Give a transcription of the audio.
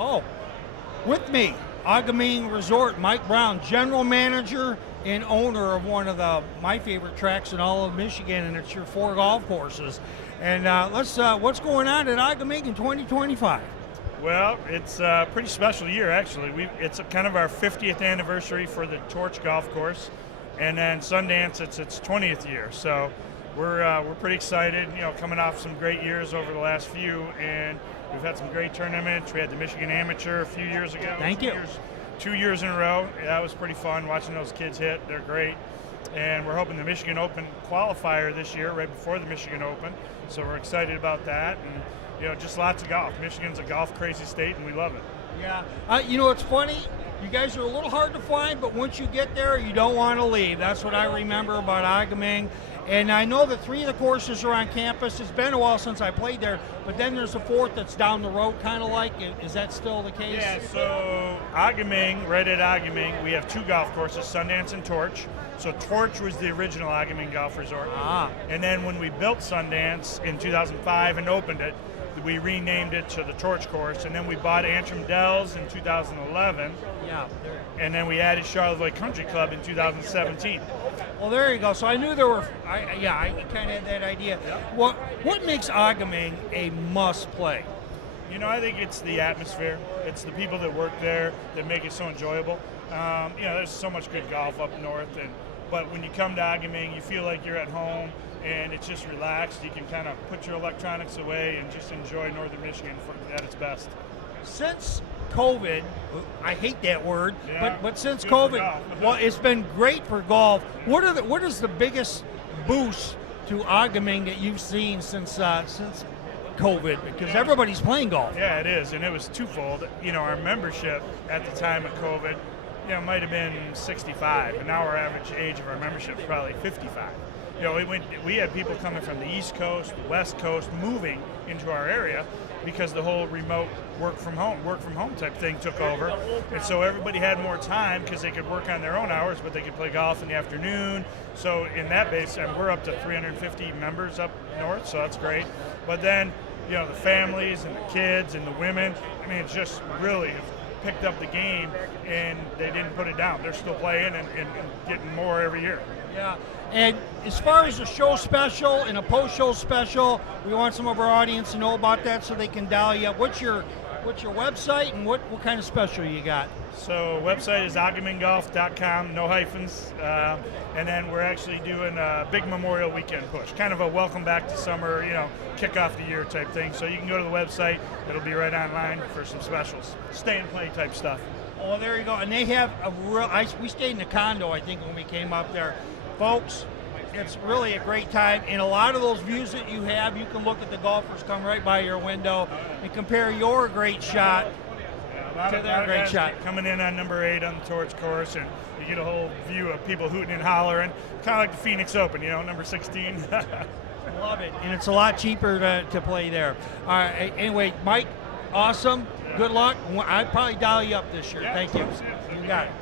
Oh, with me, Ga Ming Resort, Mike Brown, general manager and owner of one of my favorite tracks in all of Michigan, and it's your 4 golf courses. And what's going on at Ga Ming in 2025? Well, it's a pretty special year, actually. It's kind of our 50th anniversary for the Torch Golf Course, and then Sundance, it's its 20th year. So we're pretty excited, coming off some great years over the last few, and we've had some great tournaments. We had the Michigan Amateur a few years ago. Thank you. 2 years in a row. That was pretty fun watching those kids hit. They're great. And we're hoping the Michigan Open qualifier this year, right before the Michigan Open. So we're excited about that. And just lots of golf. Michigan's a golf crazy state, and we love it. Yeah. It's funny. You guys are a little hard to find, but once you get there, you don't want to leave. That's what I remember about Ga Ming. And I know that 3 of the courses are on campus. It's been a while since I played there, but then there's a 4th that's down the road, kind of like. Is that still the case? Yeah, so Ga Ming, right at Ga Ming, we have 2 golf courses, Sundance and Torch. So Torch was the original Ga Ming Golf Resort. And then when we built Sundance in 2005 and opened it, we renamed it to the Torch Course, and then we bought Antrim Dells in 2011. Yeah. And then we added Charlevoix Country Club in 2017. Well, there you go. So I knew there were. I kind of had that idea. What makes Ga Ming a must play? I think it's the atmosphere. It's the people that work there that make it so enjoyable. There's so much good golf up north, but when you come to Ga Ming, you feel like you're at home, and it's just relaxed. You can kind of put your electronics away and just enjoy Northern Michigan at its best. Since COVID, I hate that word, but since good COVID, well, it's been great for golf. What is the biggest boost to Ga Ming that you've seen since COVID? Because everybody's playing golf. Yeah, it is, and it was twofold. Our membership at the time of COVID, might have been 65, and now our average age of our membership is probably 55. We had people coming from the East Coast, the West Coast, moving into our area because the whole remote work from home type thing took over. And so everybody had more time because they could work on their own hours, but they could play golf in the afternoon. So in that base, and we're up to 350 members up north, so that's great. But then, the families and the kids and the women, it's just really picked up the game, and they didn't put it down. They're still playing and getting more every year. Yeah, and as far as a show special and a post-show special, we want some of our audience to know about that so they can dial you up. What's your website, and what kind of special you got? So website is agaminggolf.com, no hyphens, and then we're actually doing a big Memorial Weekend push, kind of a welcome back to summer, kick off the year type thing. So you can go to the website, it'll be right online for some specials, stay and play type stuff. Oh, there you go. And they have we stayed in a condo, I think, when we came up there. Folks, it's really a great time. And a lot of those views that you have, you can look at the golfers come right by your window and compare your great shot to their great shot. Coming in on number 8 on the Torch Course, and you get a whole view of people hooting and hollering, kind of like the Phoenix Open, number 16. Love it. And it's a lot cheaper to play there. All right. Anyway, Mike, awesome. Good luck. I'd probably dial you up this year. Thank you. You got it.